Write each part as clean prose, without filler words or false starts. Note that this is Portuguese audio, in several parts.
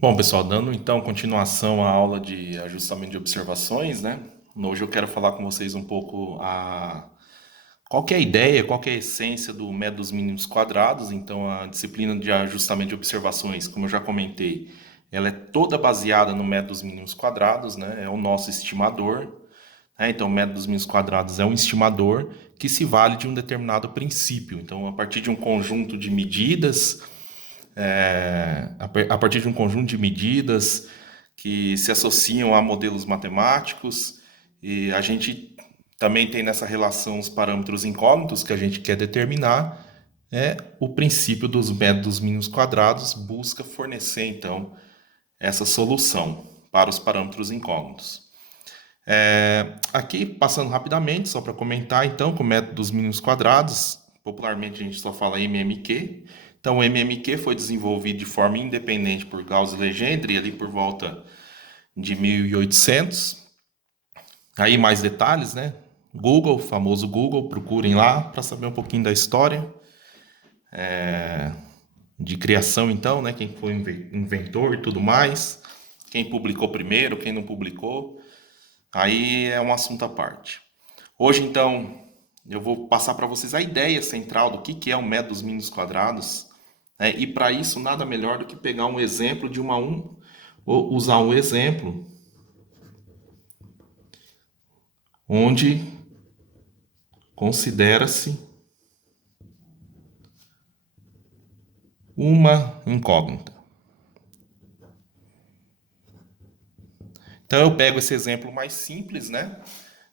Bom, pessoal, dando então continuação à aula de ajustamento de observações, né? Hoje eu quero falar com vocês um pouco qual que é a ideia, qual que é a essência do método dos mínimos quadrados. Então, a disciplina de ajustamento de observações, como eu já comentei, ela é toda baseada no método dos mínimos quadrados, né? É o nosso estimador, né? Então, o método dos mínimos quadrados é um estimador que se vale de um determinado princípio. Então, a partir de um conjunto de medidas a partir de um conjunto de medidas que se associam a modelos matemáticos, e a gente também tem nessa relação os parâmetros incógnitos que a gente quer determinar. O princípio dos métodos mínimos quadrados busca fornecer então essa solução para os parâmetros incógnitos. Aqui, passando rapidamente, só para comentar, então, com o método dos mínimos quadrados, popularmente a gente só fala MMQ. Então, o MMQ foi desenvolvido de forma independente por Gauss e Legendre, ali por volta de 1800. Aí, mais detalhes, né? Google, famoso Google, procurem lá para saber um pouquinho da história de criação, então, né? Quem foi o inventor e tudo mais, quem publicou primeiro, quem não publicou. Aí é um assunto à parte. Hoje, então, eu vou passar para vocês a ideia central do que é o método dos mínimos quadrados, né? E para isso, nada melhor do que pegar um exemplo de ou usar um exemplo onde considera-se uma incógnita. Então, eu pego esse exemplo mais simples, né?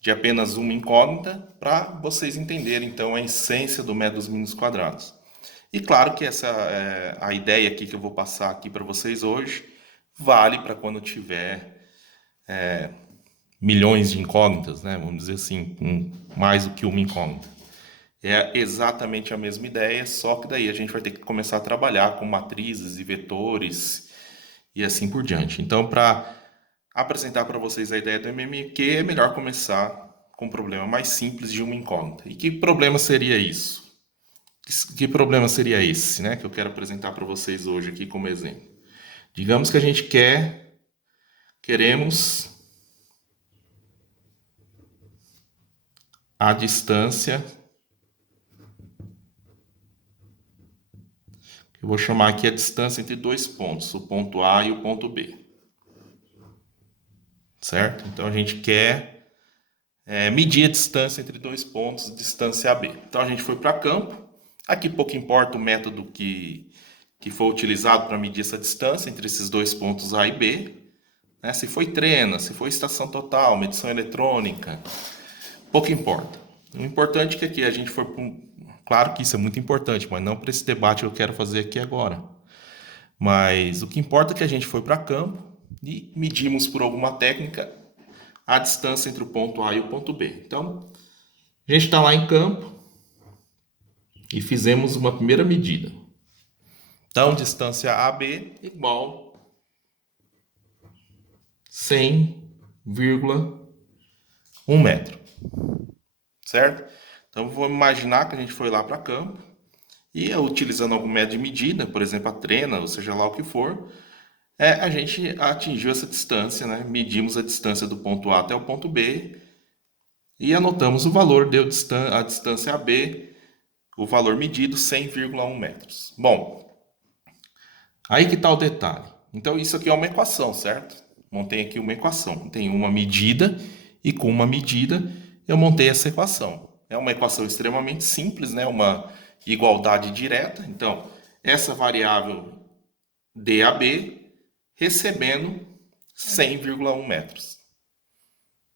De apenas uma incógnita, para vocês entenderem, então, a essência do método dos mínimos quadrados. E claro que a ideia aqui que eu vou passar aqui para vocês hoje vale para quando tiver milhões de incógnitas, né? Vamos dizer assim, mais do que uma incógnita. É exatamente a mesma ideia, só que daí a gente vai ter que começar a trabalhar com matrizes e vetores e assim por diante. Então, para apresentar para vocês a ideia do MMQ, é melhor começar com um problema mais simples de uma incógnita. E que problema seria isso? Que problema seria esse, né, que eu quero apresentar para vocês hoje aqui como exemplo? Digamos que a gente queremos a distância, eu vou chamar aqui a distância entre dois pontos, o ponto A e o ponto B. Certo? Então a gente quer medir a distância entre dois pontos, distância AB. Então a gente foi para campo. Aqui pouco importa o método que foi utilizado para medir essa distância entre esses dois pontos A e B. Né? Se foi trena, se foi estação total, medição eletrônica, pouco importa. O importante é que aqui a gente foi para Claro que isso é muito importante, mas não para esse debate que eu quero fazer aqui agora. Mas o que importa é que a gente foi para campo e medimos por alguma técnica a distância entre o ponto A e o ponto B. Então, a gente está lá em campo e fizemos uma primeira medida. Então, distância AB igual 100,1 metro. Certo? Então, vamos imaginar que a gente foi lá para campo e, utilizando algum método de medida, por exemplo, a trena, ou seja lá o que for, a gente atingiu essa distância, né? Medimos a distância do ponto A até o ponto B e anotamos o valor, deu a distância AB, o valor medido, 100,1 metros. Bom, aí que está o detalhe. Então, isso aqui é uma equação, certo? Montei aqui uma equação. Tem uma medida e com uma medida eu montei essa equação. É uma equação extremamente simples, né? Uma igualdade direta. Então, essa variável DAB recebendo 100,1 metros.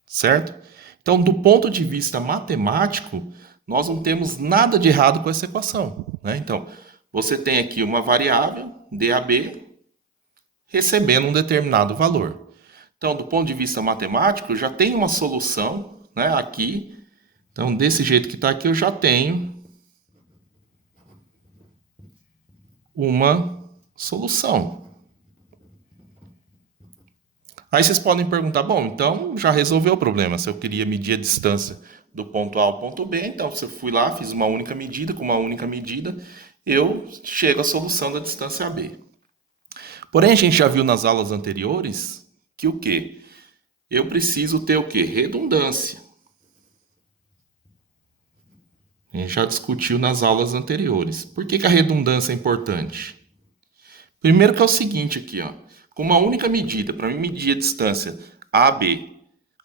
Certo? Então, do ponto de vista matemático, nós não temos nada de errado com essa equação. Né? Então, você tem aqui uma variável, DAB, recebendo um determinado valor. Então, do ponto de vista matemático, já tem uma solução, né, aqui. Então, desse jeito que está aqui, eu já tenho uma solução. Aí vocês podem perguntar, bom, então já resolveu o problema. Se eu queria medir a distância do ponto A ao ponto B, então se eu fui lá, fiz uma única medida, com uma única medida, eu chego à solução da distância AB. Porém, a gente já viu nas aulas anteriores que o quê? Eu preciso ter o quê? Redundância. A gente já discutiu nas aulas anteriores. Por que a redundância é importante? Primeiro que é o seguinte aqui, ó. Com uma única medida, para mim medir a distância AB,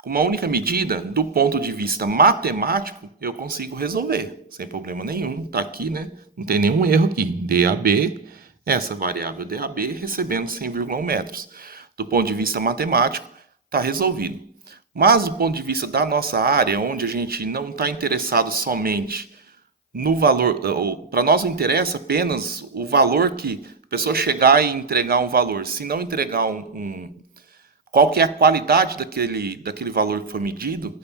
com uma única medida, do ponto de vista matemático, eu consigo resolver, sem problema nenhum. Tá aqui, né? Não tem nenhum erro aqui. DAB, essa variável DAB, recebendo 100,1 metros. Do ponto de vista matemático, está resolvido. Mas do ponto de vista da nossa área, onde a gente não está interessado somente no valor, para nós não interessa apenas o valor que a pessoa chegar e entregar um valor. Se não entregar qual que é a qualidade daquele valor que foi medido,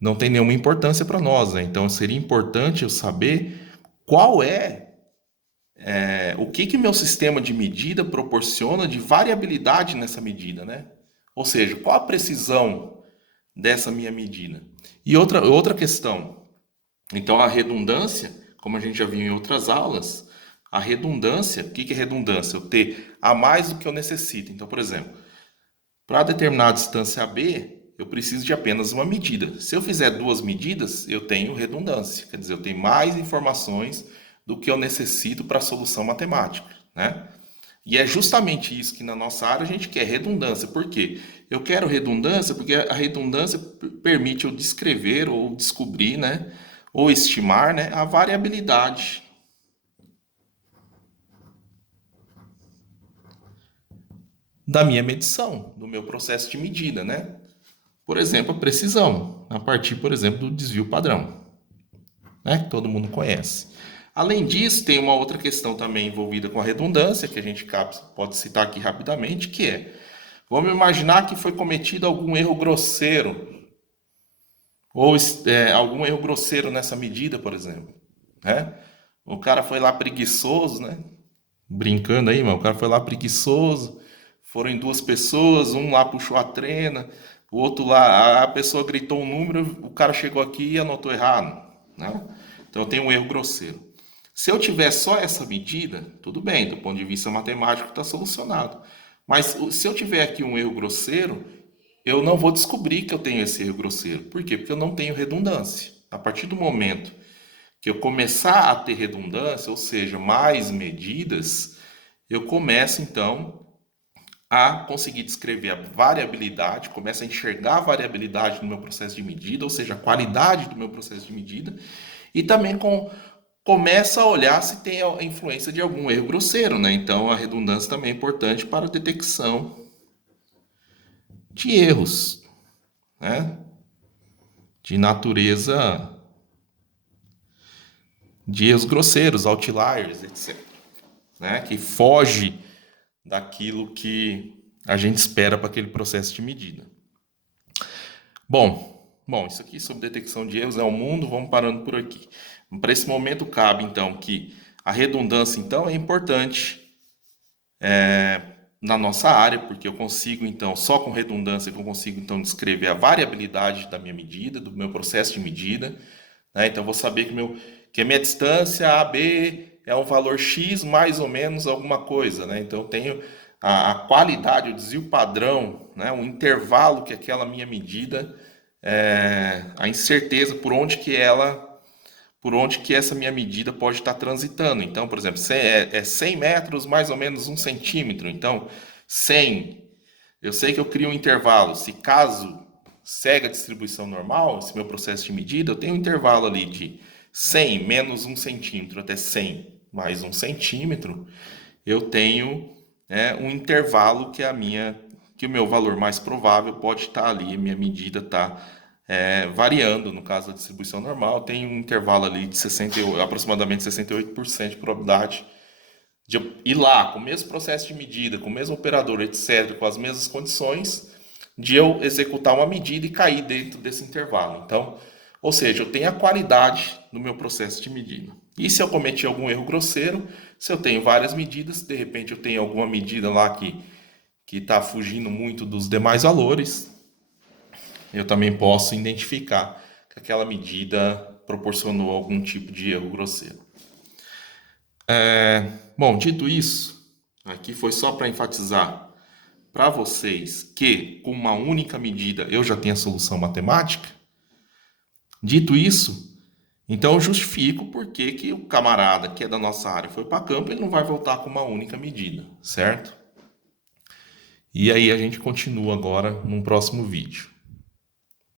não tem nenhuma importância para nós, né? Então seria importante eu saber qual o que meu sistema de medida proporciona de variabilidade nessa medida, né? Ou seja, qual a precisão dessa minha medida? E outra questão, então a redundância, como a gente já viu em outras aulas, a redundância, o que é redundância? Eu ter a mais do que eu necessito. Então, por exemplo, para determinar a distância AB, eu preciso de apenas uma medida. Se eu fizer duas medidas, eu tenho redundância, quer dizer, eu tenho mais informações do que eu necessito para a solução matemática, né? E é justamente isso que na nossa área a gente quer, redundância. Por quê? Eu quero redundância porque a redundância permite eu descrever ou descobrir, né, ou estimar, né, a variabilidade da minha medição, do meu processo de medida, né? Por exemplo, a precisão, a partir, por exemplo, do desvio padrão, né, que todo mundo conhece. Além disso, tem uma outra questão também envolvida com a redundância, que a gente pode citar aqui rapidamente, que é, vamos imaginar que foi cometido algum erro grosseiro, ou algum erro grosseiro nessa medida, por exemplo, né? O cara foi lá preguiçoso, né? Brincando aí, mas o cara foi lá preguiçoso, foram em duas pessoas, um lá puxou a trena, o outro lá, a pessoa gritou um número, o cara chegou aqui e anotou errado, né? Então tem um erro grosseiro. Se eu tiver só essa medida, tudo bem, do ponto de vista matemático está solucionado. Mas se eu tiver aqui um erro grosseiro, eu não vou descobrir que eu tenho esse erro grosseiro. Por quê? Porque eu não tenho redundância. A partir do momento que eu começar a ter redundância, ou seja, mais medidas, eu começo então a conseguir descrever a variabilidade, começo a enxergar a variabilidade no meu processo de medida, ou seja, a qualidade do meu processo de medida, e também começa a olhar se tem a influência de algum erro grosseiro, né? Então a redundância também é importante para a detecção de erros, né? De natureza de erros grosseiros, outliers, etc. Né? Que foge daquilo que a gente espera para aquele processo de medida. Bom, isso aqui sobre detecção de erros é o mundo, vamos parando por aqui. Para esse momento cabe então que a redundância então é importante na nossa área, porque eu consigo então, só com redundância que eu consigo então descrever a variabilidade da minha medida, do meu processo de medida, né? Então eu vou saber que a minha distância AB é um valor X mais ou menos alguma coisa, né? Então eu tenho a qualidade, o desvio padrão, né? O intervalo que aquela minha medida, a incerteza por onde que essa minha medida pode estar transitando. Então, por exemplo, 100 metros mais ou menos 1 centímetro. Então, 100, eu sei que eu crio um intervalo. Se caso segue a distribuição normal, esse meu processo de medida, eu tenho um intervalo ali de 100 menos 1 centímetro até 100 mais 1 centímetro. Eu tenho, né, um intervalo que o meu valor mais provável pode estar ali, a minha medida está variando. No caso da distribuição normal, tem um intervalo ali de aproximadamente 68% de probabilidade de eu ir lá com o mesmo processo de medida, com o mesmo operador, etc., com as mesmas condições, de eu executar uma medida e cair dentro desse intervalo. Então, ou seja, eu tenho a qualidade no meu processo de medida. E se eu cometi algum erro grosseiro, se eu tenho várias medidas, de repente eu tenho alguma medida lá que está fugindo muito dos demais valores, eu também posso identificar que aquela medida proporcionou algum tipo de erro grosseiro. Bom, dito isso, Aqui foi só para enfatizar para vocês que com uma única medida eu já tenho a solução matemática. Dito isso, então eu justifico por que que o camarada que é da nossa área foi para campo, ele não vai voltar com uma única medida, certo? E aí a gente continua agora num próximo vídeo.